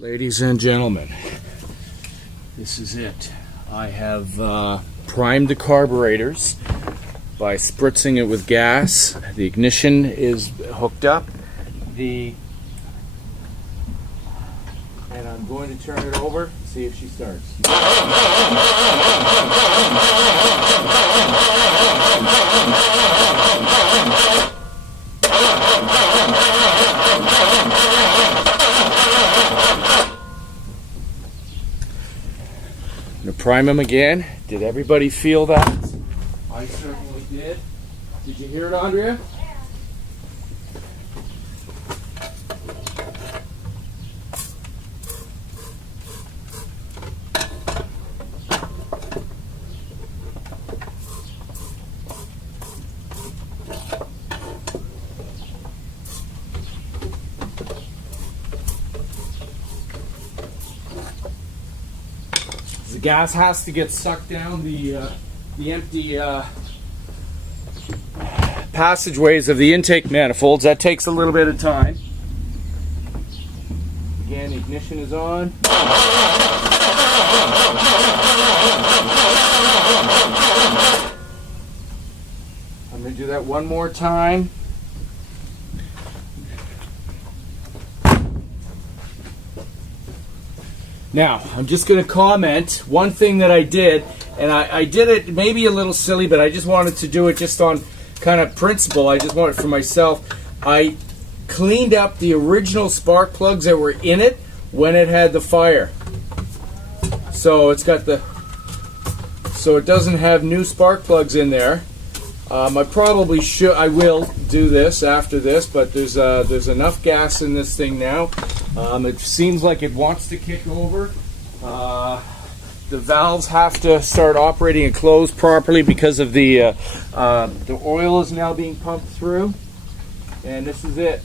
Ladies and gentlemen, this is it. I have primed the carburetors by spritzing it with gas. The ignition is hooked up. And I'm going to turn it over, see if she starts. I'm going to prime him again. Did everybody feel that? I certainly did. Did you hear it, Andrea? The gas has to get sucked down the empty passageways of the intake manifolds. That takes a little bit of time. Again, ignition is on. I'm going to do that one more time. Now, I'm just going to comment one thing that I did, and I did it maybe a little silly, but I just wanted to do it just on kind of principle. I just want it for myself. I cleaned up the original spark plugs that were in it when it had the fire. So it's got so it doesn't have new spark plugs in there. I probably should, I will do this after this, but there's enough gas in this thing now. It seems like it wants to kick over. The valves have to start operating and close properly because of the oil is now being pumped through, and this is it.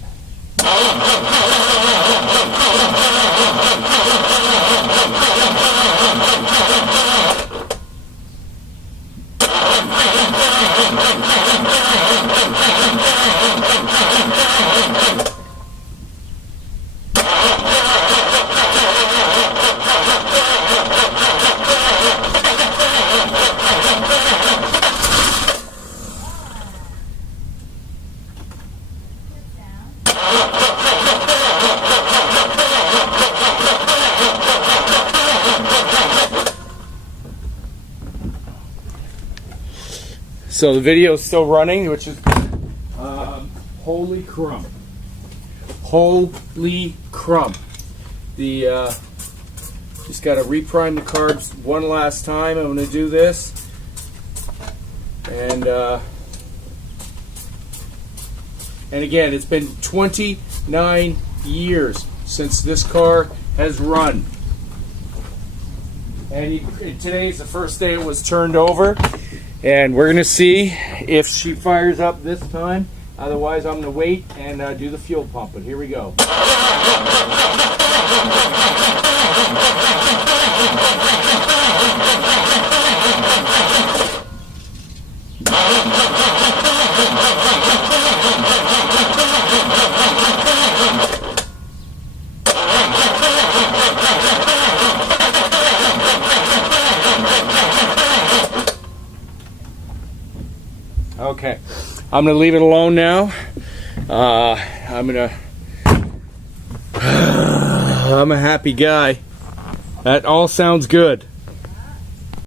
So the video is still running, which is holy crumb. Holy crumb. Just got to reprime the carbs one last time. I'm going to do this. And again, it's been 29 years since this car has run. And today is the first day it was turned over. And we're going to see if she fires up this time. Otherwise, I'm going to wait and do the fuel pump. But here we go. Okay, I'm going to leave it alone now. I'm a happy guy. That all sounds good.